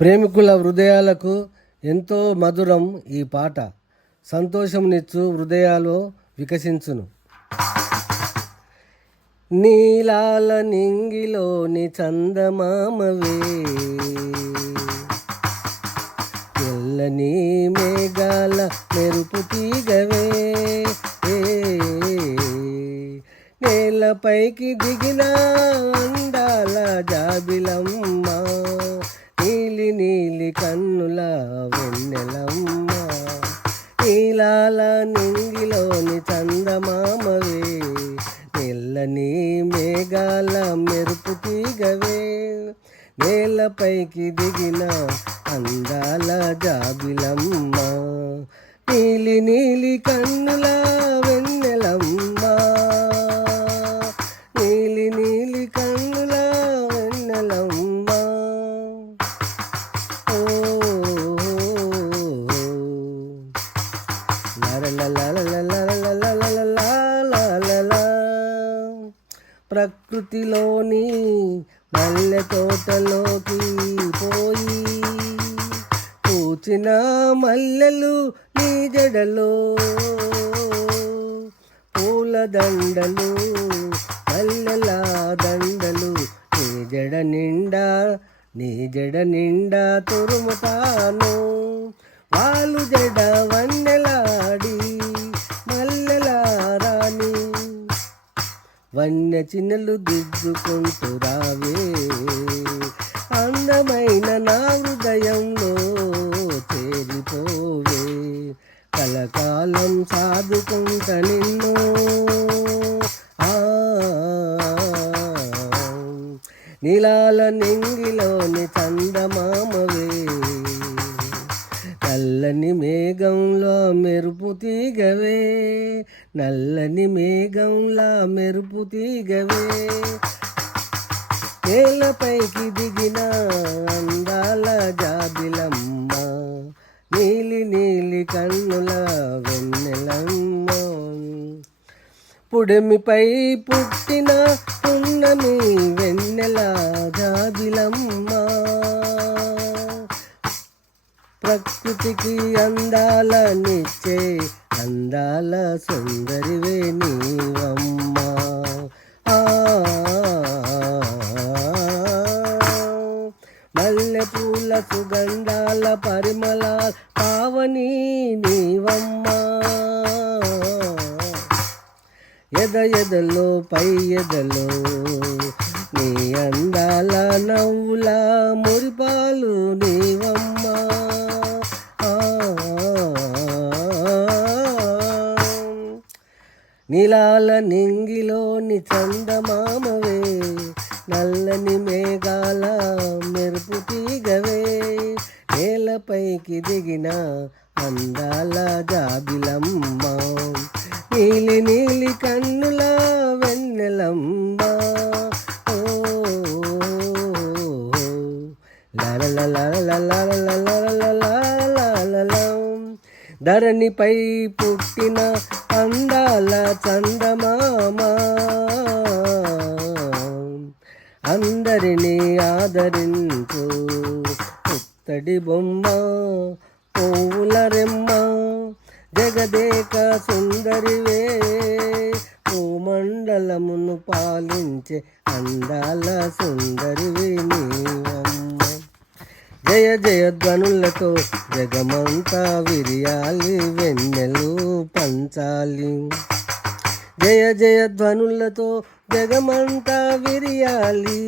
ప్రేమికుల హృదయాలకు ఎంతో మధురం ఈ పాట. సంతోషంనిచ్చు హృదయాలు వికసించును. నీలాల నింగిలోని చందమామవే, తెల్లని మేఘాల మెరుపు తీగవే, నేలపైకి దిగిన అందాల జాబిలమ్మ, నీలి నీలి కన్నుల వెన్నెలమ్మ. నీలాల నింగిలోని చందమామవే, తెల్లని మేఘాల మెరుపు తీగవే, నేలపైకి దిగిన అందాల జాబిలమ్మ, నీలి నీలి కన్నుల వెన్నెలమ్మ, నీలి నీలి కన్నుల వెన్నెలమ్మ. ఓ ప్రకృతిలోని మల్లె తోటలోకి పోయి పూచిన మల్లెలు నీ జడలో, పూల దండలు మల్లెల దండలు నీ జడ నిండా తురుముతాను. వాళ్ళు జడ వన్నెలాడి మల్లెల రాణి, వన్య చిన్నలు దిద్దుకుంటూ రావే, అందమైన నా హృదయంలో చేరిపోవే, కలకాలం సాదుకుంట నిన్ను. నీలాల నింగిలోని చందమామవే, నల్లని మేఘంలో మెరుపు తీగవే, నల్లని మేఘంలా మెరుపు తీగవే, నేలపైకి దిగిన అందాల జాబిలమ్మ, నీలి నీలి కన్నుల వెన్నెలమ్మ. పుడమిపై పుట్టిన పున్నమి వెన్నెల జాబిలమ్మ, ప్రకృతికి అందాలనిచ్చే అందాల సుందరివే నీవమ్మ. మల్లె పూల సుగంధాల పరిమళ పావని నీవమ్మ, ఎదలో పై ఎదలో నీ అందాల నవ్వుల మురిపాలు నీవమ్మ. నీలాల నింగిలోని చందమామవే, నల్లని మేఘాల మెరుపు తీగవే, నేలపైకి దిగిన అందాల జాబిలమ్మ, నీలి నీలి కన్నుల వెన్నెలమ్మ. ఓ ధరణిపై పుట్టిన అందాల చందమామ, అందరినీ ఆదరించు పుత్తడి బొమ్మ, పువ్వుల రెమ్మ, జగదేక సుందరివే, భూమండలమును పాలించే అందాల సుందరివే నీవమ్మ. జయ జయ ధ్వనులతో జగమంతా విరియాలి, వెన్నెలు పంచాలి. జయ జయ ధ్వనులతో జగమంతా విరియాలి,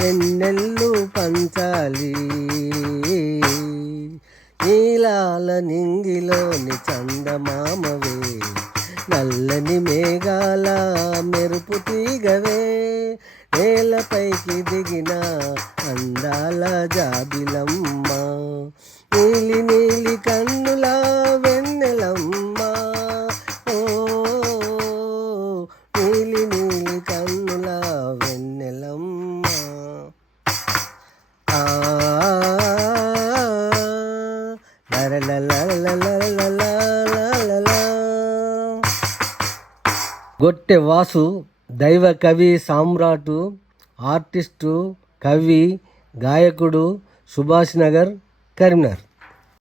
వెన్నెల్లు పంచాలి. నీలాల నింగిలోని చందమామవే, నల్లని మేఘాల మెరుపు తీగవే, నేలపైకి దిగిన అందాల జాబిలమ్మ, నీలి నీలి కన్నుల వెన్నెలమ్మ. ఓ నీలి నీలి కన్నుల వెన్నెలమ్మ. గొట్టె వాసు దైవ కవి సామ్రాటు, ఆర్టిస్టు, కవి, గాయకుడు, సుభాష్ నగర్, కరీంనగర్.